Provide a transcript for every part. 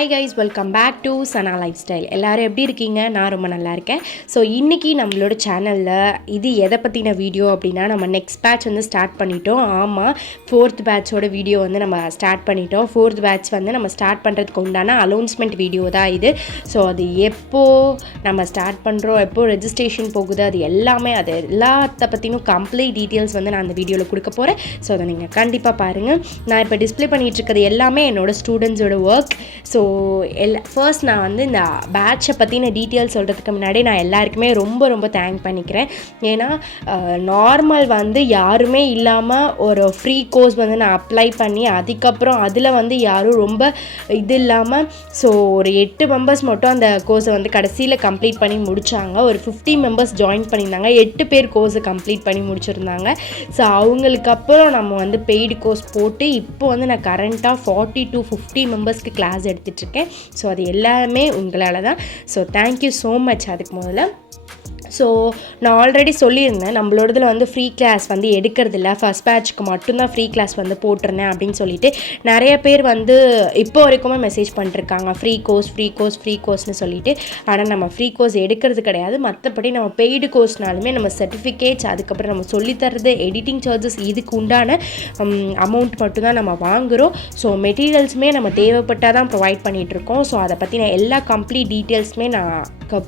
Hi guys, welcome back to Sana life style. எல்லோரும் எப்படி இருக்கீங்க? நான் ரொம்ப நல்லா இருக்கேன். ஸோ இன்றைக்கி நம்மளோட சேனலில் இது எதை பற்றின வீடியோ அப்படின்னா, நம்ம நெக்ஸ்ட் பேட்ச் வந்து ஸ்டார்ட் பண்ணிட்டோம். ஆமாம், 4th பேட்சோட வீடியோ வந்து நம்ம ஸ்டார்ட் பண்ணிட்டோம். 4th பேட்ச் வந்து நம்ம ஸ்டார்ட் பண்ணுறதுக்கு உண்டான அனௌன்ஸ்மெண்ட் வீடியோ தான் இது. ஸோ அது எப்போது நம்ம ஸ்டார்ட் பண்ணுறோம், எப்போது ரெஜிஸ்ட்ரேஷன் போகுது, அது எல்லாமே அது எல்லாத்த பற்றினும் கம்ப்ளீட் டீட்டெயில்ஸ் வந்து நான் அந்த வீடியோவில் கொடுக்க போகிறேன். ஸோ அதை நீங்கள் கண்டிப்பாக பாருங்கள். நான் இப்போ டிஸ்பிளே பண்ணிகிட்டு இருக்கிறது எல்லாமே என்னோடய ஸ்டூடெண்ட்ஸோட ஒர்க். ஸோ ஃபர்ஸ்ட் நான் வந்து இந்த பேட்சை பற்றின டீட்டெயில்ஸ் சொல்கிறதுக்கு முன்னாடி நான் எல்லாருக்குமே ரொம்ப தேங்க் பண்ணிக்கிறேன். ஏன்னா நார்மல் வந்து யாருமே இல்லாமல் ஒரு ஃப்ரீ கோர்ஸ் வந்து நான் அப்ளை பண்ணி அதுக்கப்புறம் அதில் வந்து யாரும் ரொம்ப இது இல்லாமல் ஸோ ஒரு 8 மெம்பர்ஸ் மட்டும் அந்த கோர்ஸை வந்து கடைசியில் கம்ப்ளீட் பண்ணி முடித்தாங்க. ஒரு 50 மெம்பர்ஸ் ஜாயின் பண்ணியிருந்தாங்க. 8 பேர் கோர்ஸை கம்ப்ளீட் பண்ணி முடிச்சிருந்தாங்க. ஸோ அவங்களுக்கு அப்புறம் நம்ம வந்து பெய்டு கோர்ஸ் போட்டு இப்போ வந்து நான் கரண்ட்டாக 40 to 50 மெம்பர்ஸ்க்கு கிளாஸ் எடுத்துகிட்ருக்கேன். ஸோ அது எல்லாமே உங்களால் தான். So thank you so much. அதுக்கு முதல்ல ஸோ நான் ஆல்ரெடி சொல்லியிருந்தேன், நம்மளோடதில் வந்து ஃப்ரீ கிளாஸ் வந்து எடுக்கிறதில்ல, ஃபஸ்ட் பேட்ச்க்கு மட்டும்தான் ஃப்ரீ கிளாஸ் வந்து போட்டிருந்தேன் அப்படின்னு சொல்லிட்டு நிறைய பேர் வந்து இப்போ வரைக்குமே மெசேஜ் பண்ணிருக்காங்க, ஃப்ரீ கோர்ஸ்னு சொல்லிட்டு. ஆனால் நம்ம ஃப்ரீ கோர்ஸ் எடுக்கிறது கிடையாது. மற்றபடி நம்ம பெய்டு கோர்ஸ்னாலுமே நம்ம சர்டிஃபிகேட்ஸ், அதுக்கப்புறம் நம்ம சொல்லித்தரது, எடிட்டிங் சார்ஜஸ், இதுக்கு உண்டான அமௌண்ட் மட்டும்தான் நம்ம வாங்குகிறோம். ஸோ மெட்டீரியல்ஸுமே நம்ம தேவைப்பட்டால் தான் ப்ரொவைட் பண்ணிகிட்ருக்கோம். ஸோ அதை பற்றின எல்லா கம்ப்ளீட் டீட்டெயில்ஸுமே நான்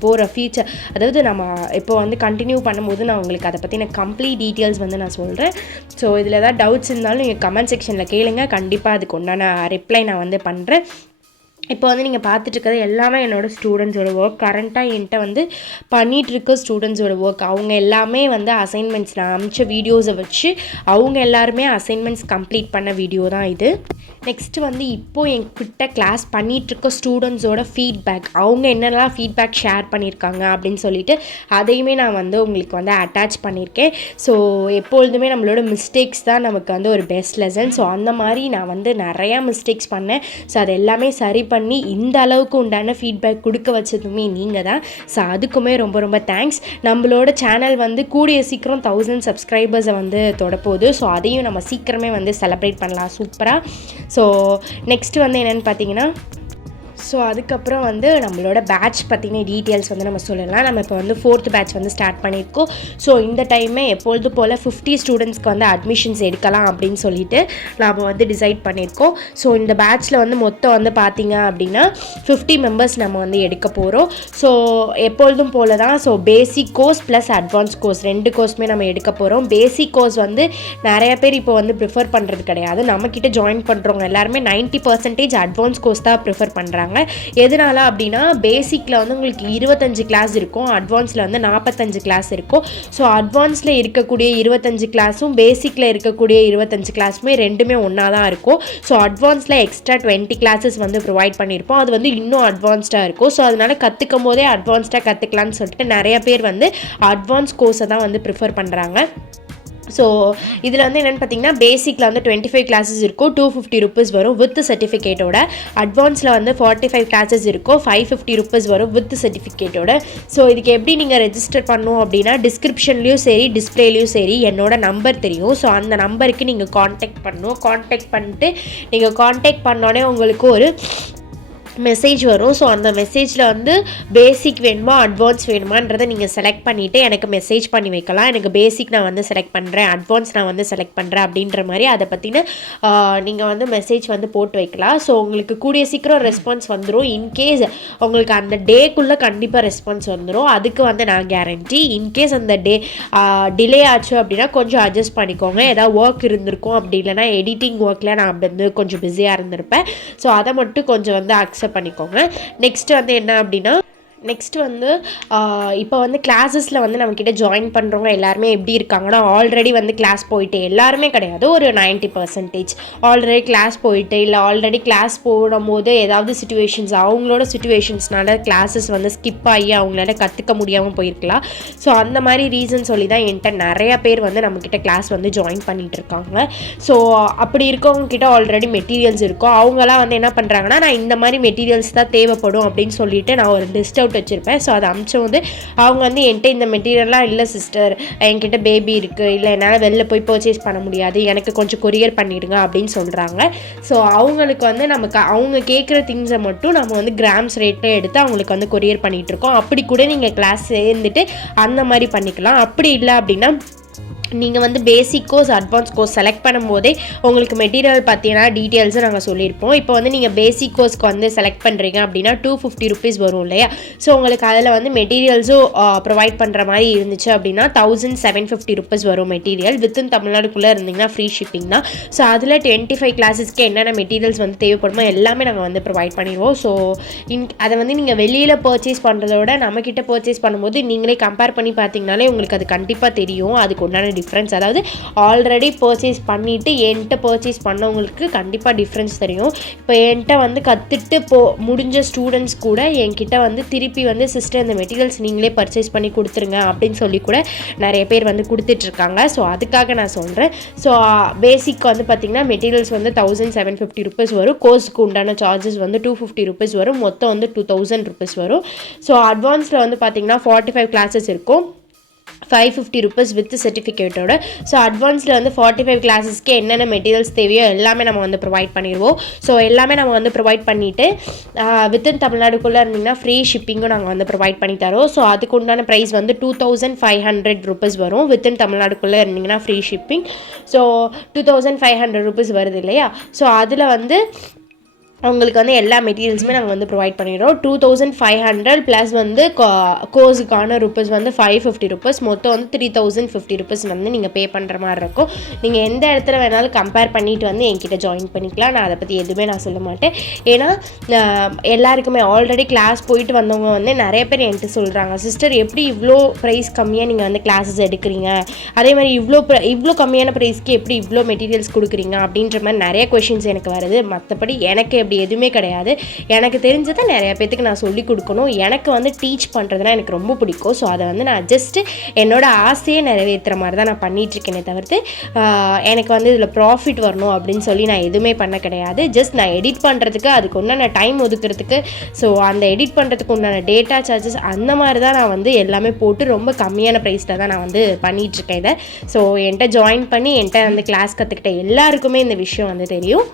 போகிற ஃபியூச்சர், அதாவது நம்ம இப்போ வந்து கண்டினியூ பண்ணும்போது நான் உங்களுக்கு அதை பற்றின கம்ப்ளீட் டீட்டெயில்ஸ் வந்து நான் சொல்கிறேன். ஸோ இதில் ஏதாவது டவுட்ஸ் இருந்தாலும் நீங்கள் கமெண்ட் செக்ஷனில் கேளுங்க, கண்டிப்பாக அதுக்கு உண்டான ரிப்ளை நான் வந்து பண்ணுறேன். இப்போ வந்து நீங்கள் பார்த்துட்டு இருக்கிறது எல்லாமே என்னோடய ஸ்டூடெண்ட்ஸோட ஒர்க். கரண்ட்டாக என்கிட்ட வந்து பண்ணிகிட்ருக்க ஸ்டூடெண்ட்ஸோட ஒர்க். அவங்க எல்லாமே வந்து அசைன்மெண்ட்ஸ் நான் அமிச்ச வீடியோஸை வச்சு அவங்க எல்லாருமே அசைன்மெண்ட்ஸ் கம்ப்ளீட் பண்ண வீடியோ தான் இது. நெக்ஸ்ட்டு வந்து இப்போது என்கிட்ட கிளாஸ் பண்ணிகிட்ருக்க ஸ்டூடெண்ட்ஸோட ஃபீட்பேக், அவங்க என்னெல்லாம் ஃபீட்பேக் ஷேர் பண்ணியிருக்காங்க அப்படின்னு சொல்லிட்டு அதையுமே நான் வந்து உங்களுக்கு வந்து அட்டாச் பண்ணியிருக்கேன். ஸோ எப்பொழுதுமே நம்மளோட மிஸ்டேக்ஸ் தான் நமக்கு வந்து ஒரு பெஸ்ட் லெசன். ஸோ அந்த மாதிரி நான் வந்து நிறையா மிஸ்டேக்ஸ் பண்ணேன். ஸோ அது எல்லாமே சரி பண்ணி இந்த அளவுக்கு உண்டான ஃபீட்பேக் கொடுக்க வச்சதுமே நீங்கள் தான். ஸோ அதுக்குமே ரொம்ப தேங்க்ஸ். நம்மளோட சேனல் வந்து கூடிய சீக்கிரம் 1000 சப்ஸ்கிரைபர்ஸை வந்து தொடப்போகுது. ஸோ அதையும் நம்ம சீக்கிரமே வந்து செலிப்ரேட் பண்ணலாம் சூப்பராக. ஸோ நெக்ஸ்ட்டு வந்து என்னென்னு பார்த்தீங்கன்னா, ஸோ அதுக்கப்புறம் வந்து நம்மளோட பேட்ச் பற்றின டீட்டெயில்ஸ் வந்து நம்ம சொல்லலாம். நம்ம இப்போ வந்து 4th பேட்ச் வந்து ஸ்டார்ட் பண்ணியிருக்கோம். ஸோ இந்த டைமே எப்பொழுது போல் 50 ஸ்டூடெண்ட்ஸ்க்கு வந்து அட்மிஷன்ஸ் எடுக்கலாம் அப்படின்னு சொல்லிட்டு நாம் வந்து டிசைட் பண்ணியிருக்கோம். ஸோ இந்த பேட்ச்சில் வந்து மொத்தம் வந்து பார்த்திங்க அப்படின்னா 50 மெம்பர்ஸ் நம்ம வந்து எடுக்க போகிறோம். ஸோ எப்பொழுதும் போல் தான். So basic course plus advance course 2 கோர்ஸுமே நம்ம எடுக்க போகிறோம். பேசிக் கோர்ஸ் வந்து நிறைய பேர் இப்போ வந்து ப்ரிஃபர் பண்ணுறது கிடையாது. நம்மக்கிட்ட ஜாயின் பண்ணுறவங்க எல்லாருமே 90% அட்வான்ஸ் கோர்ஸ் தான் ப்ரிஃபர் பண்ணுறாங்க. எதனால அப்படின்னா, பேசிக்கில் வந்து உங்களுக்கு 25 கிளாஸ் இருக்கும், அட்வான்ஸில் வந்து 45 கிளாஸ் இருக்கும். ஸோ அட்வான்ஸில் இருக்கக்கூடிய 25 கிளாஸும் பேசிக்கில் இருக்கக்கூடிய 25 கிளாஸுமே ரெண்டுமே ஒன்றா தான் இருக்கும். ஸோ அட்வான்ஸில் எக்ஸ்ட்ரா 20 கிளாஸஸ் வந்து ப்ரொவைட் பண்ணியிருப்போம். அது வந்து இன்னும் அட்வான்ஸ்டாக இருக்கும். ஸோ அதனால் கற்றுக்கும் போதே அட்வான்ஸ்டாக கற்றுக்கலான்னு சொல்லிட்டு நிறைய பேர் வந்து அட்வான்ஸ் கோர்ஸை தான் வந்து ப்ரிஃபர் பண்ணுறாங்க. ஸோ இதில் வந்து என்னென்னு பார்த்தீங்கன்னா, பேசிக்கில் வந்து 25 கிளாஸஸ் இருக்கும், 250 rupees வரும் வித் சர்டிஃபிகேட்டோட. அட்வான்ஸில் வந்து 45 கிளாஸஸ் இருக்கும், 550 rupees வரும் வித் சர்டிஃபிகேட்டோட. ஸோ இதுக்கு எப்படி நீங்கள் ரெஜிஸ்டர் பண்ணணும் அப்படின்னா, டிஸ்கிரிப்ஷன்லேயும் சரி டிஸ்பிளேலையும் சரி என்னோட நம்பர் தெரியும். ஸோ அந்த நம்பருக்கு நீங்கள் காண்டாக்ட் பண்ணணும். காண்டாக்ட் பண்ணிட்டு நீங்கள் காண்டாக்ட் பண்ணோடனே உங்களுக்கு ஒரு மெசேஜ் வரும். ஸோ அந்த மெசேஜில் வந்து பேசிக் வேணுமா அட்வான்ஸ் வேணுமான்றதை நீங்கள் செலக்ட் பண்ணிவிட்டு எனக்கு மெசேஜ் பண்ணி வைக்கலாம். எனக்கு பேசிக் நான் வந்து செலக்ட் பண்ணுறேன், அட்வான்ஸ் நான் வந்து செலக்ட் பண்ணுறேன் அப்படின்ற மாதிரி அதை பற்றின நீங்கள் வந்து மெசேஜ் வந்து போட்டு வைக்கலாம். ஸோ உங்களுக்கு கூடிய சீக்கிரம் ரெஸ்பான்ஸ் வந்துடும். இன்கேஸ் உங்களுக்கு அந்த டேக்குள்ளே கண்டிப்பாக ரெஸ்பான்ஸ் வந்துடும், அதுக்கு வந்து நான் கேரண்டி. இன்கேஸ் அந்த டிலே ஆச்சு அப்படின்னா கொஞ்சம் அட்ஜஸ்ட் பண்ணிக்கோங்க. ஏதாவது ஒர்க் இருந்திருக்கும், அப்படி இல்லைனா எடிட்டிங் ஒர்க்கில் நான் வந்து கொஞ்சம் பிஸியாக இருந்திருப்பேன். ஸோ அதை மட்டும் கொஞ்சம் வந்து அக்செப்ட் பண்ணிக்கோங்க. நெக்ஸ்ட் வந்து என்ன அப்படின்னா, நெக்ஸ்ட் வந்து இப்போ வந்து கிளாஸஸில் வந்து நம்மக்கிட்ட ஜாயின் பண்ணுறவங்க எல்லாருமே எப்படி இருக்காங்கன்னா, ஆல்ரெடி வந்து கிளாஸ் போயிட்டு, எல்லாருமே கிடையாது, ஒரு 90% ஆல்ரெடி கிளாஸ் போயிட்டு, இல்லை ஆல்ரெடி கிளாஸ் போடும்போது ஏதாவது சுச்சுவேஷன்ஸ், அவங்களோட சுச்சுவேஷன்ஸ்னால கிளாஸஸ் வந்து ஸ்கிப் ஆகி அவங்களால கற்றுக்க முடியாமல் போயிருக்கலாம். ஸோ அந்த மாதிரி ரீசன் சொல்லி தான் என்கிட்ட நிறையா பேர் வந்து நம்மக்கிட்ட கிளாஸ் வந்து ஜாயின் பண்ணிகிட்டு இருக்காங்க. ஸோ அப்படி இருக்கவங்கக்கிட்ட ஆல்ரெடி மெட்டீரியல்ஸ் இருக்கும். அவங்களாம் வந்து என்ன பண்ணுறாங்கன்னா, நான் இந்த மாதிரி மெட்டீரியல்ஸ் தான் தேவைப்படும் அப்படின்னு சொல்லிட்டு நான் ஒரு லிஸ்ட் அவுட் ஸ்க்ரீன்ஷாட் வச்சுருப்பேன். ஸோ அதை அமிச்சம் வந்து அவங்க வந்து என்கிட்ட இந்த மெட்டீரியல்லாம் இல்லை சிஸ்டர், என்கிட்ட பேபி இருக்குது, இல்லை என்னால் வெளில போய் பர்ச்சேஸ் பண்ண முடியாது, எனக்கு கொஞ்சம் கொரியர் பண்ணிவிடுங்க அப்படின்னு சொல்கிறாங்க. ஸோ அவங்களுக்கு வந்து நமக்கு அவங்க கேட்குற திங்ஸை மட்டும் நம்ம வந்து கிராம்ஸ் ரேட்டில் எடுத்து அவங்களுக்கு வந்து கொரியர் பண்ணிகிட்ருக்கோம். அப்படி கூட நீங்கள் கிளாஸ் சேர்ந்துட்டு அந்த மாதிரி பண்ணிக்கலாம். அப்படி இல்லை அப்படின்னா நீங்கள் வந்து பேசிக் கோர்ஸ் அட்வான்ஸ் கோர்ஸ் செலக்ட் பண்ணும்போதே உங்களுக்கு மெட்டீரியல் பார்த்தீங்கன்னா டீட்டெயில்ஸை நாங்கள் சொல்லியிருப்போம். இப்போ வந்து நீங்கள் பேசிக் கோர்ஸ்க்கு வந்து செலக்ட் பண்ணுறீங்க அப்படின்னா 250 rupees வரும் இல்லையா. ஸோ உங்களுக்கு அதில் வந்து மெட்டீரியல்ஸும் ப்ரொவைட் பண்ணுற மாதிரி இருந்துச்சு அப்படின்னா 1750 rupees வரும் மெட்டீரியல். வித்தின் தமிழ்நாடுக்குள்ளே இருந்தீங்கன்னா ஃப்ரீ ஷிப்பிங் தான். ஸோ அதில் 25 கிளாஸஸ்க்கு என்னென்ன மெட்டீரியல்ஸ் வந்து தேவைப்படுமோ எல்லாமே நாங்கள் வந்து ப்ரொவைட் பண்ணிடுவோம். ஸோ அதை வந்து நீங்கள் வெளியில் பர்ச்சேஸ் பண்ணுறத விட நம்மக்கிட்ட பர்ச்சேஸ் பண்ணும்போது நீங்களே கம்பேர் பண்ணி பார்த்தீங்கனாலே உங்களுக்கு அது கண்டிப்பாக தெரியும் அதுக்கு உண்டான டிஃப்ரென்ஸ். அதாவது ஆல்ரெடி பர்ச்சேஸ் பண்ணிவிட்டு என்கிட்ட பர்ச்சேஸ் பண்ணவங்களுக்கு கண்டிப்பாக டிஃப்ரென்ஸ் தெரியும். இப்போ என்கிட்ட வந்து கற்றுட்டு முடிஞ்ச ஸ்டூடெண்ட்ஸ் கூட என்கிட்ட வந்து திருப்பி வந்து சிஸ்டர் இந்த மெட்டீரியல்ஸ் நீங்களே பர்ச்சேஸ் பண்ணி கொடுத்துருங்க அப்படின்னு சொல்லி கூட நிறைய பேர் வந்து கொடுத்துட்ருக்காங்க. ஸோ அதுக்காக நான் சொல்கிறேன். ஸோ பேசிக் வந்து பார்த்திங்கன்னா மெட்டீரியல்ஸ் வந்து 1750 rupees வரும். கோர்ஸுக்கு உண்டான சார்ஜஸ் வந்து 250 rupees வரும். மொத்தம் வந்து 2000 rupees வரும். ஸோ அட்வான்ஸில் வந்து பார்த்திங்கன்னா 45 கிளாஸஸ் இருக்கும், 550 rupees வித் சர்டிஃபிகேட்டோட. ஸோ அட்வான்ஸில் வந்து 45 கிளாஸஸ்க்கு என்னென்ன மெட்டீரியல்ஸ் தேவையோ எல்லாமே நம்ம வந்து ப்ரொவைட் பண்ணிடுவோம். ஸோ எல்லாமே நம்ம வந்து ப்ரொவைட் பண்ணிவிட்டு வித்தின் தமிழ்நாடுக்குள்ளே இருந்தீங்கன்னா ஃப்ரீ ஷிப்பிங்கும் நாங்கள் வந்து ப்ரொவைட் பண்ணி தரோம். ஸோ அதுக்கு உண்டான ப்ரைஸ் வந்து 2500 rupees வரும். வித்தின் தமிழ்நாடுக்குள்ளே இருந்தீங்கன்னா ஃப்ரீ ஷிப்பிங். ஸோ 2500 rupees வருது இல்லையா. ஸோ அதில் வந்து அவங்களுக்கு வந்து எல்லா மெட்டீரியல்ஸுமே நாங்கள் வந்து ப்ரொவைட் பண்ணிடுறோம். 2500 ப்ளஸ் வந்து கோர்ஸுக்கான ருப்பீஸ் வந்து 550 rupees, மொத்தம் வந்து 3050 rupees வந்து நீங்கள் பே பண்ணுற மாதிரி இருக்கும். நீங்கள் எந்த இடத்துல வேணாலும் கம்பேர் பண்ணிவிட்டு வந்து என்கிட்ட ஜாயின் பண்ணிக்கலாம். நான் அதை பற்றி எதுவுமே நான் சொல்ல மாட்டேன். ஏன்னா எல்லாருக்குமே ஆல்ரெடி கிளாஸ் போயிட்டு வந்தவங்க வந்து நிறைய பேர் என்கிட்ட சொல்கிறாங்க, சிஸ்டர் எப்படி இவ்வளோ ப்ரைஸ் கம்மியாக நீங்கள் வந்து கிளாஸஸ் எடுக்கிறீங்க, அதே மாதிரி இவ்வளோ கம்மியான ப்ரைஸ்க்கு எப்படி இவ்வளோ மெட்டீரியல்ஸ் கொடுக்குறீங்க அப்படின்ற மாதிரி நிறைய கொஷின்ஸ் எனக்கு வருது. மற்றபடி எனக்கு எதுவுமே கிடையாது. எனக்கு தெரிஞ்சதை நிறைய பேத்துக்கு நான் சொல்லிக் கொடுக்கணும். எனக்கு வந்து டீச் பண்ணுறதுனா எனக்கு ரொம்ப பிடிக்கும். ஸோ அதை வந்து நான் ஜஸ்ட்டு என்னோட ஆசையை நிறைவேற்றுற மாதிரி தான் நான் பண்ணிகிட்ருக்கேனே தவிர்த்து எனக்கு வந்து இதில் ப்ராஃபிட் வரணும் அப்படின்னு சொல்லி நான் எதுவுமே பண்ண கிடையாது. ஜஸ்ட் நான் எடிட் பண்ணுறதுக்கு அதுக்கு உண்டான டைம் ஒதுக்கிறதுக்கு, ஸோ அந்த எடிட் பண்ணுறதுக்கு உண்டான டேட்டா சார்ஜஸ் அந்த மாதிரி தான் நான் வந்து எல்லாமே போட்டு ரொம்ப கம்மியான ப்ரைஸில் தான் நான் வந்து பண்ணிகிட்ருக்கேன் இதை. ஸோ என்கிட்ட ஜாயின் பண்ணி என்கிட்ட வந்து கிளாஸ் கற்றுக்கிட்ட எல்லாருக்குமே இந்த விஷயம் வந்து தெரியும்.